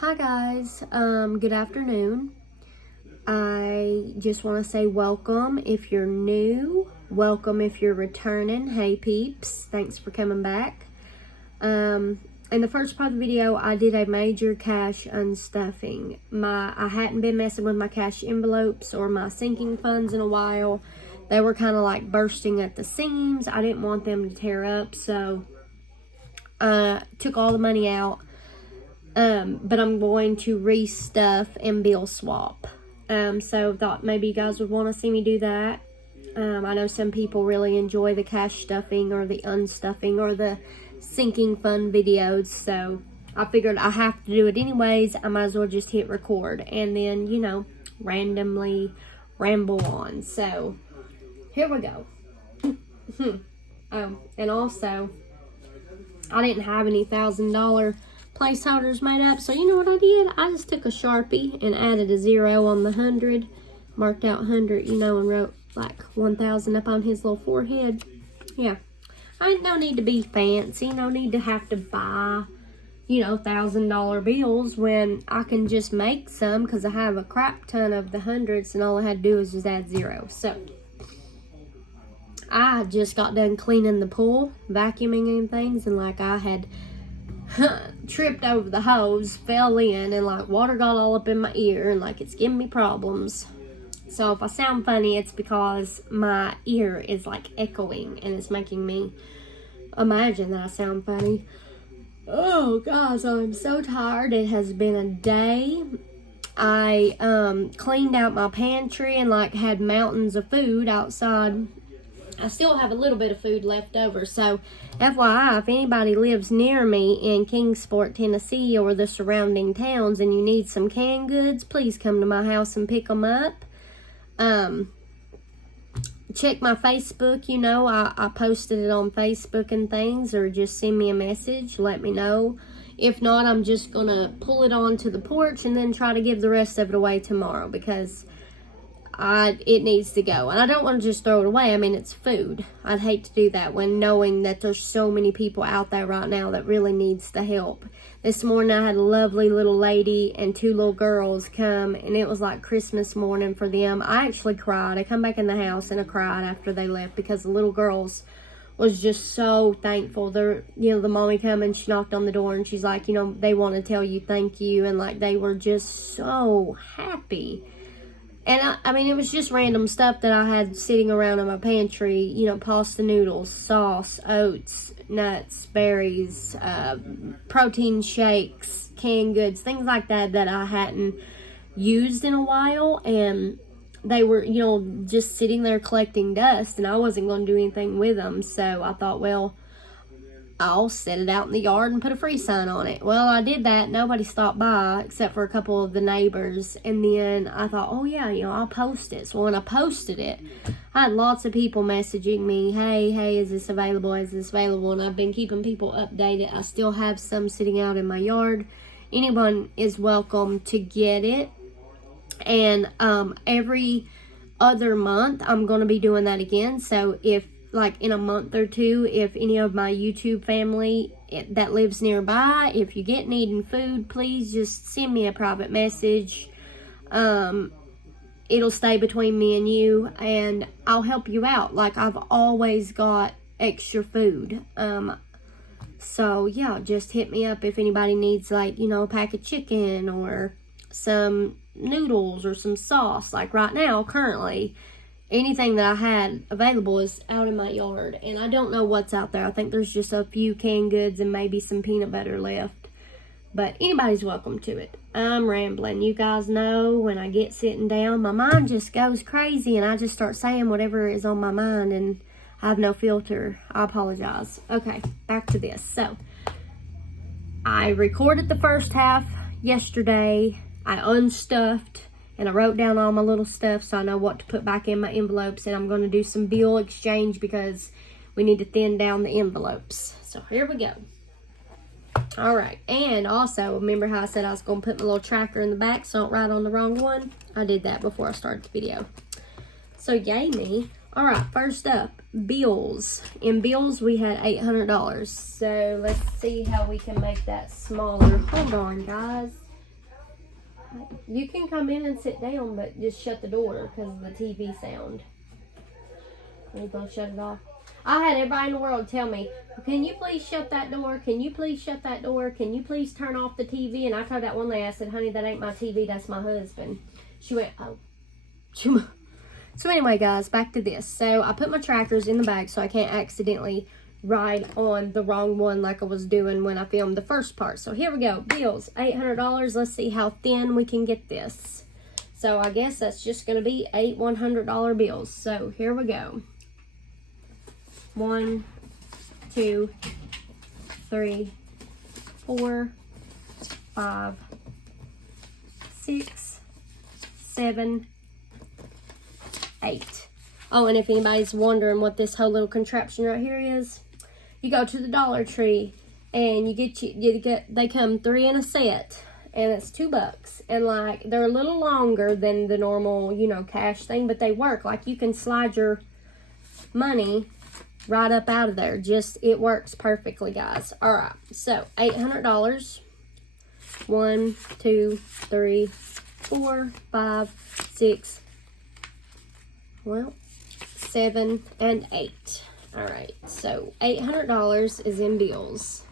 Hi guys, good afternoon. I just want to say welcome if you're new, welcome if you're returning. Hey peeps, thanks for coming back. In the first part of the video, I did a major cash unstuffing. I hadn't been messing with my cash envelopes or my sinking funds in a while. They were kind of like bursting at the seams. I didn't want them to tear up, so took all the money out. But I'm going to restuff and bill swap. So thought maybe you guys would want to see me do that. I know some people really enjoy the cash stuffing or the unstuffing or the sinking fund videos. So I figured I have to do it anyways. I might as well just hit record and then, you know, randomly ramble on. So here we go. And also, I didn't have any $1,000 placeholders made up, so you know what I did? I just took a Sharpie and added a 0 on the 100, marked out 100, you know, and wrote like 1,000 up on his little forehead. Yeah, I ain't no need to be fancy, no need to have to buy, you know, $1,000 bills when I can just make some because I have a crap ton of the hundreds and all I had to do was just add 0. So I just got done cleaning the pool, vacuuming and things, and like I had tripped over the hose, fell in, and like water got all up in my ear and like it's giving me problems. So if I sound funny, it's because my ear is like echoing and it's making me imagine that I sound funny. Oh guys, I'm so tired. It has been a day. I cleaned out my pantry and like had mountains of food outside. I still have a little bit of food left over, so FYI, if anybody lives near me in Kingsport, Tennessee, or the surrounding towns, and you need some canned goods, please come to my house and pick them up. Check my Facebook, you know, I posted it on Facebook and things, or just send me a message, let me know. If not, I'm just going to pull it onto the porch and then try to give the rest of it away tomorrow, because it needs to go. And I don't want to just throw it away. I mean, it's food. I'd hate to do that when knowing that there's so many people out there right now that really needs the help. This morning I had a lovely little lady and 2 little girls come, and it was like Christmas morning for them. I actually cried. I come back in the house and I cried after they left because the little girls was just so thankful. They're, you know, the mommy come and she knocked on the door and she's like, you know, they want to tell you thank you, and like they were just so happy. And I mean, it was just random stuff that I had sitting around in my pantry, you know, pasta noodles, sauce, oats, nuts, berries, protein shakes, canned goods, things like that that I hadn't used in a while. And they were, you know, just sitting there collecting dust, and I wasn't going to do anything with them. So I thought, well, I'll set it out in the yard and put a free sign on it. Well, I did that. Nobody stopped by except for a couple of the neighbors. And then I thought, oh yeah, you know, I'll post it. So when I posted it, I had lots of people messaging me, hey, is this available? Is this available? And I've been keeping people updated. I still have some sitting out in my yard. Anyone is welcome to get it. And every other month, I'm going to be doing that again. So if like in a month or two, if any of my YouTube family that lives nearby, if you get needing food, please just send me a private message. It'll stay between me and you, and I'll help you out. Like, I've always got extra food. So yeah, just hit me up if anybody needs, like, you know, a pack of chicken or some noodles or some sauce. Like right now, currently, anything that I had available is out in my yard, and I don't know what's out there. I think there's just a few canned goods and maybe some peanut butter left, but anybody's welcome to it. I'm rambling. You guys know when I get sitting down, my mind just goes crazy and I just start saying whatever is on my mind, and I have no filter. I apologize. Okay, back to this. So I recorded the first half yesterday. I unstuffed and I wrote down all my little stuff so I know what to put back in my envelopes. And I'm going to do some bill exchange because we need to thin down the envelopes. So here we go. All right. And also, remember how I said I was going to put my little tracker in the back so I don't write on the wrong one? I did that before I started the video. So yay me. All right. First up, bills. In bills, we had $800. So let's see how we can make that smaller. Hold on, guys. You can come in and sit down, but just shut the door because of the TV sound. Are you going to shut it off? I had everybody in the world tell me, can you please shut that door? Can you please shut that door? Can you please turn off the TV? And I told that one lady, I said, honey, that ain't my TV. That's my husband. She went, oh. So anyway, guys, back to this. So I put my trackers in the bag so I can't accidentally ride on the wrong one like I was doing when I filmed the first part. So here we go. Bills, $800. Let's see how thin we can get this. So I guess that's just going to be 8 $100 bills. So here we go. 1, 2, 3, 4, 5, 6, 7, 8. Oh, and if anybody's wondering what this whole little contraption right here is, you go to the Dollar Tree and they come 3 in a set, and it's $2. And like, they're a little longer than the normal, you know, cash thing, but they work. Like, you can slide your money right up out of there. Just, it works perfectly, guys. All right, so $800. 1, 2, 3, 4, 5, 6, well, 7 and 8. All right, so $800 is in bills.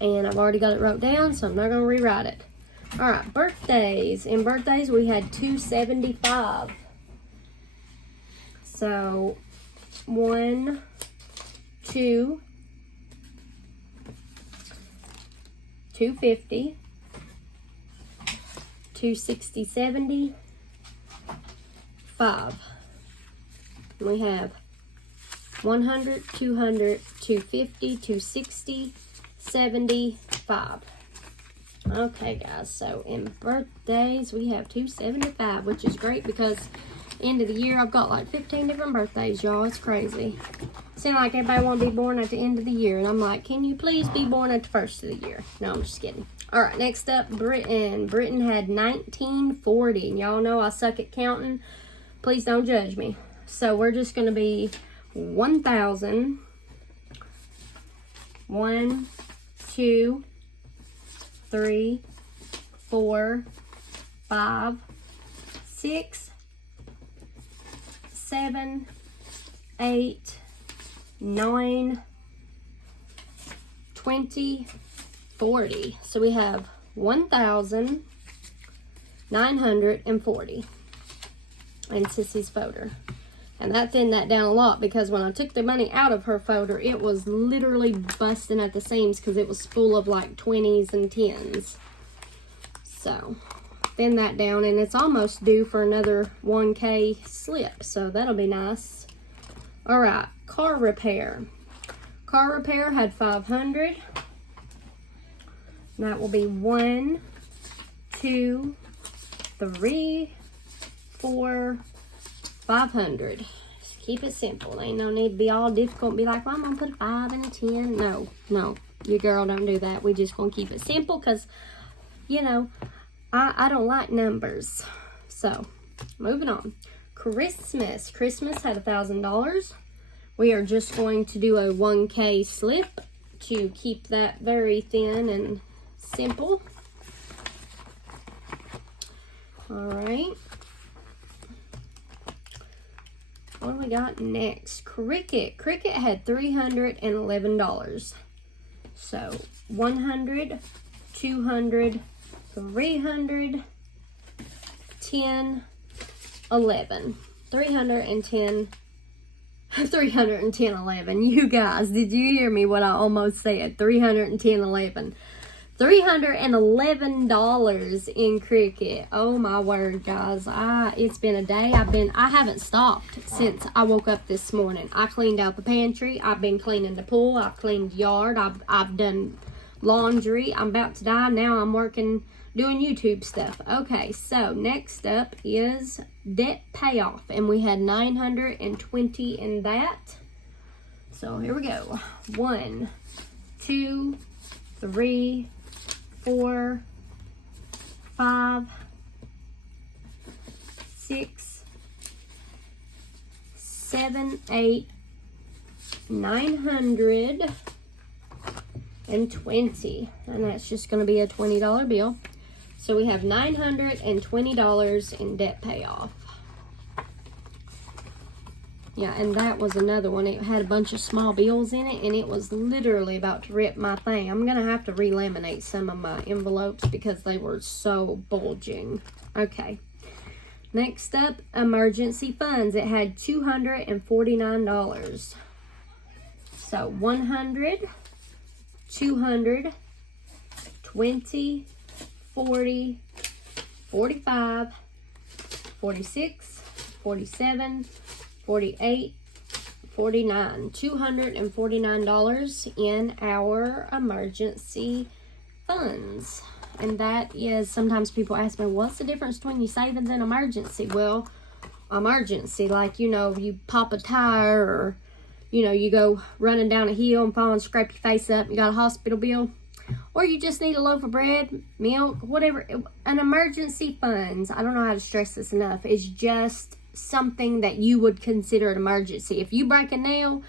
And I've already got it wrote down, so I'm not going to rewrite it. All right, birthdays. In birthdays, we had 275. So 1, 2, 250, 260, 70, 5. We have 100, 200, 250, 260, 70, 5. Okay, guys, so in birthdays, we have 275, which is great because end of the year, I've got like 15 different birthdays, y'all. It's crazy. Seems like everybody want to be born at the end of the year, and I'm like, can you please be born at the first of the year? No, I'm just kidding. All right, next up, Britain. Britain had 1940. Y'all know I suck at counting. Please don't judge me. So we're just going to be 1,000. 1, 2, 3, 4, 5, 6, 7, 8, 9, 20, 40. So we have 1,940 in Sissy's folder. And that thinned that down a lot because when I took the money out of her folder, it was literally busting at the seams because it was full of like 20s and 10s. So, thin that down, and it's almost due for another 1K slip, so that'll be nice. All right, car repair. Car repair had 500. That will be 1, 2, 3, 4, 500. Just keep it simple. Ain't no need to be all difficult. Be like, well, I'm gonna put a 5 and a 10. No, your girl don't do that. We just gonna keep it simple because, you know, I don't like numbers. So, moving on. Christmas. Christmas had $1,000. We are just going to do a 1K slip to keep that very thin and simple. All right. What do we got next? Cricket. Cricket had $311. So 100, 200, 300, 10, 11. 310, 11. You guys, did you hear me what I almost said? 310, 11. $311 in cricket. Oh my word, guys. It's been a day. I haven't stopped since I woke up this morning. I cleaned out the pantry. I've been cleaning the pool. I've cleaned the yard. I've done laundry. I'm about to die. Now I'm working, doing YouTube stuff. Okay, so next up is debt payoff. And we had 920 in that. So here we go. 1, 2, 3, 4, 5, 6, 7, 8, 900. and that's just going to be a $20 bill. So we have $920 in debt payoff. Yeah, and that was another one. It had a bunch of small bills in it, and it was literally about to rip my thing. I'm going to have to re-laminate some of my envelopes because they were so bulging. Okay. Next up, emergency funds. It had $249. So 100, 200, 20, 40, 45, 46, 47, 48, 49. $249 in our emergency funds. And that is, sometimes people ask me, what's the difference between your savings and emergency? Well, emergency, like, you know, you pop a tire, or, you know, you go running down a hill and fall and scrape your face up, you got a hospital bill, or you just need a loaf of bread, milk, whatever. An emergency funds, I don't know how to stress this enough, is just something that you would consider an emergency. If you break a nail,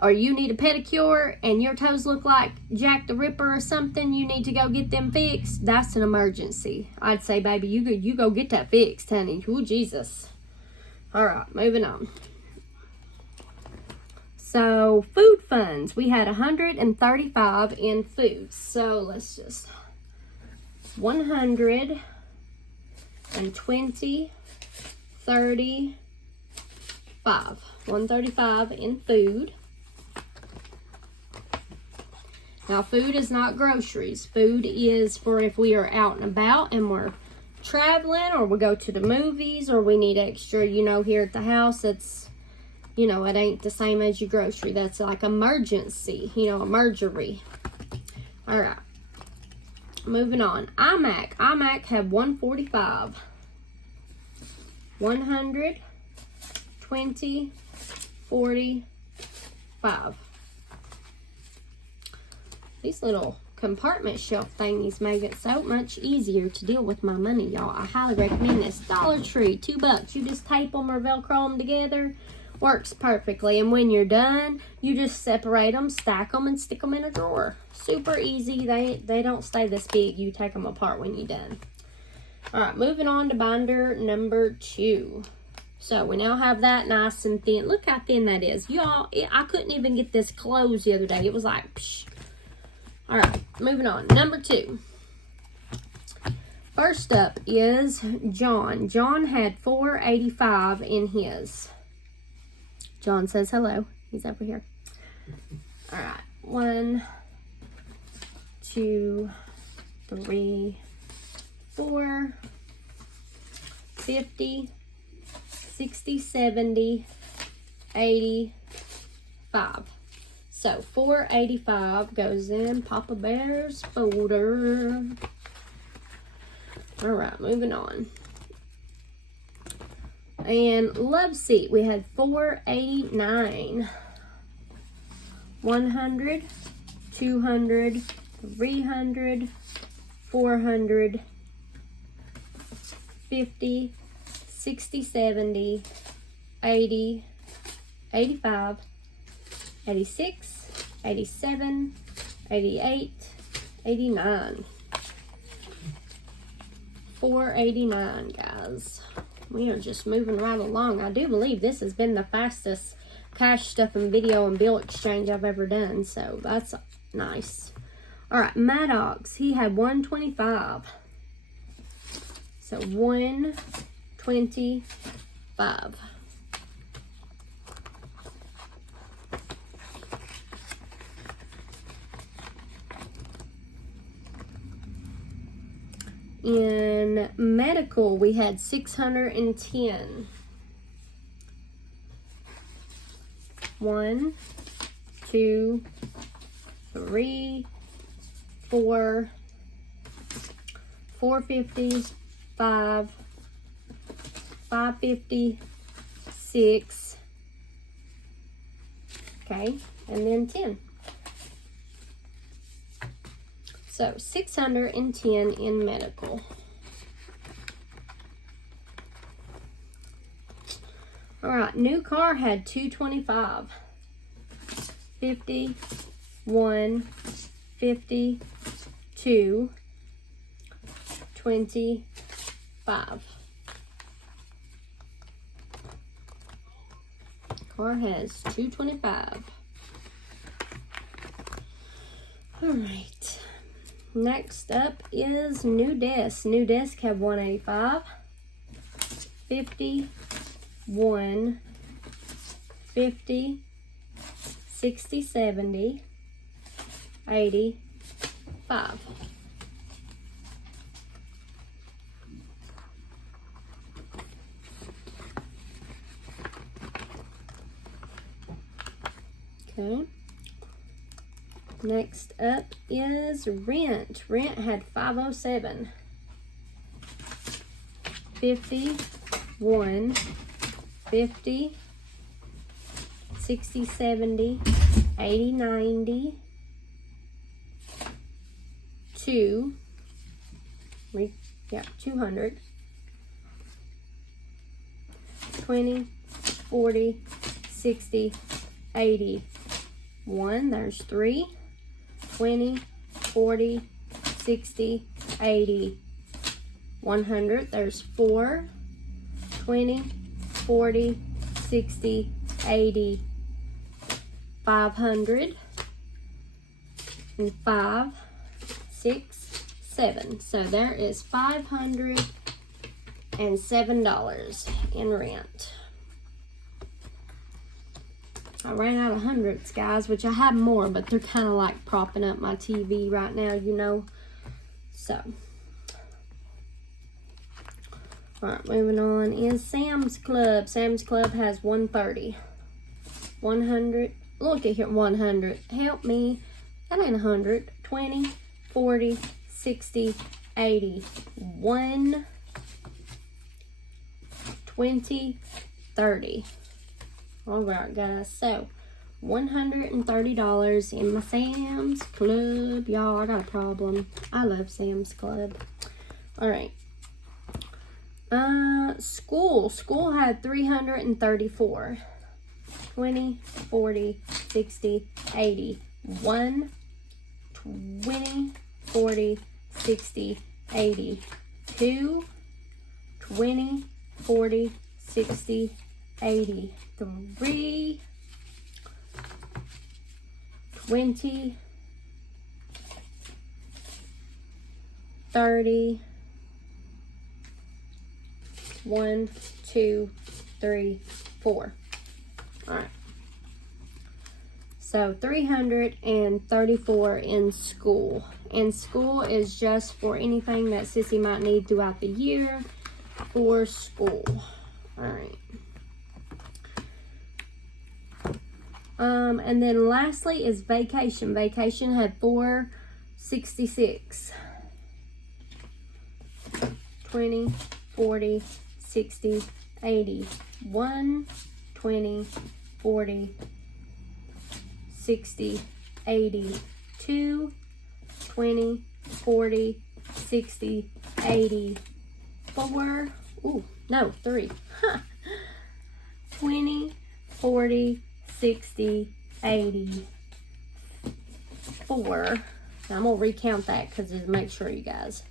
or you need a pedicure and your toes look like Jack the Ripper or something, you need to go get them fixed, that's an emergency. I'd say, baby, you go get that fixed, honey. Oh, Jesus. All right, moving on. So, food funds. We had 135 in food. So, let's just 120, 35. 135 in food. Now, food is not groceries. Food is for if we are out and about and we're traveling, or we go to the movies, or we need extra, you know, here at the house. It's, you know, it ain't the same as your grocery. That's like emergency, you know, emergery. All right. Moving on. iMac. iMac had 145. 100, 20, 40, 5. These little compartment shelf thingies make it so much easier to deal with my money, y'all. I highly recommend this. Dollar Tree, $2. You just tape them or Velcro them together. Works perfectly. And when you're done, you just separate them, stack them, and stick them in a drawer. Super easy. They don't stay this big. You take them apart when you're done. All right, moving on to binder number 2. So we now have that nice and thin. Look how thin that is. Y'all, I couldn't even get this closed the other day. It was like, psh. All right, moving on. Number 2. First up is John. John had 485 in his. John says hello. He's over here. All right. 1, 2, 3, 4, 50, 60, 70, 85. So, 485 goes in Papa Bear's folder. All right, moving on. And Love Seat, we had 489. 100, 200, 300, 400, 50, 60, 70, 80, 85, 86, 87, 88, 89. 489, guys. We are just moving right along. I do believe this has been the fastest cash stuffing video and bill exchange I've ever done, so that's nice. All right, Maddox, he had 125. So 125. In medical, we had 610. 1, 2, 3, 4, 450, 5, 550, 6. Okay, and then 10. So 610 in medical. All right, new car had 225. 50, 1, 50 to 25. Car has 225. All right. Next up is new desk. New desk have 185, 50, 1, 50, 60, 70, 85. Okay. Next up is rent. Rent had 507, 50, 1, 50, 60, 70, 80, 90, 2, 200, 20, 40, 60, 80, 1, there's 3, 20, 40, 60, 80, 100, there's 4, 20, 40, 60, 80, 500, and 5, 6, 7. So there is $507 in rent. I ran out of hundreds, guys, which I have more, but they're kind of like propping up my TV right now, you know. So, all right, moving on is Sam's Club. Sam's Club has 130, 100. Look at here, 100. Help me. That ain't 100. 20, 40, 60, 80, 1, 20, 30. All right, guys, so $130 in my Sam's Club. Y'all, I got a problem. I love Sam's Club. All right. School had 334. 20, 40, 60, 80. 1, 20, 40, 60, 80. 2, 20, 40, 60, 80. 3, 20, 30, 1, 2, 3, 4. All right. So 334 in school. And school is just for anything that Sissy might need throughout the year for school. All right. And then lastly is vacation. Vacation had 466. 20, 40, 60, 80. 1, 20, 40, 60, 80. 2, 20, 40, 60, 80. 4, ooh, no, 3. 20, 40, 60, 80, 4. Now I'm going to recount that because to make sure, you guys.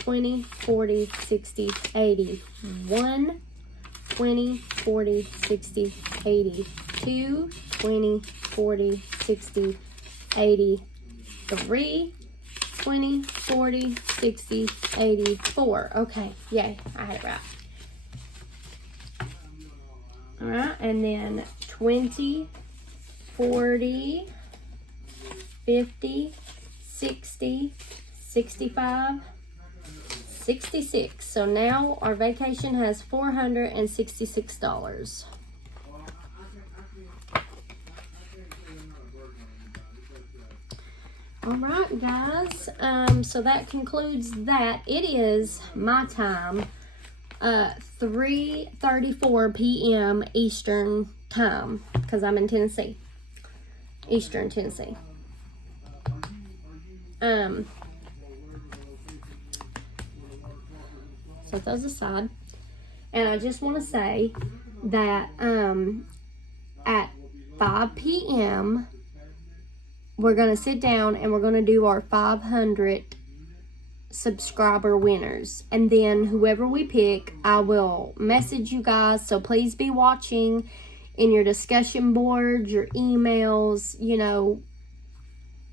20, 40, 60, 80. 1, 20, 40, 60, 80. 2, 20, 40, 60, 80. 3, 20, 40, 60, 80. 4. Okay, yay, I had it right. All right, and then 20, 40, 50, 60, 65, 66. So now our vacation has $466. All right, guys. So that concludes that. It is my time. 3:34 p.m. Eastern time because I'm in Tennessee, Eastern Tennessee. Set those aside, and I just want to say that at 5 p.m. we're going to sit down and we're going to do our 500 subscriber winners. And then whoever we pick, I will message you guys. So please be watching in your discussion boards, your emails, you know.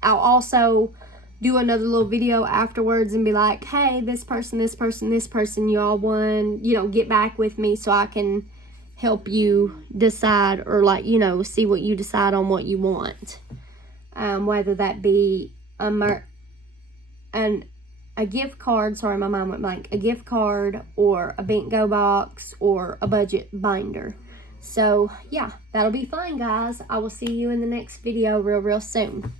I'll also do another little video afterwards and be like, hey, this person, you all won, you know, get back with me so I can help you decide, or like, you know, see what you decide on what you want. Whether that be a gift card, sorry, my mind went blank, a gift card or a bingo box or a budget binder. So yeah, that'll be fine, guys. I will see you in the next video real soon.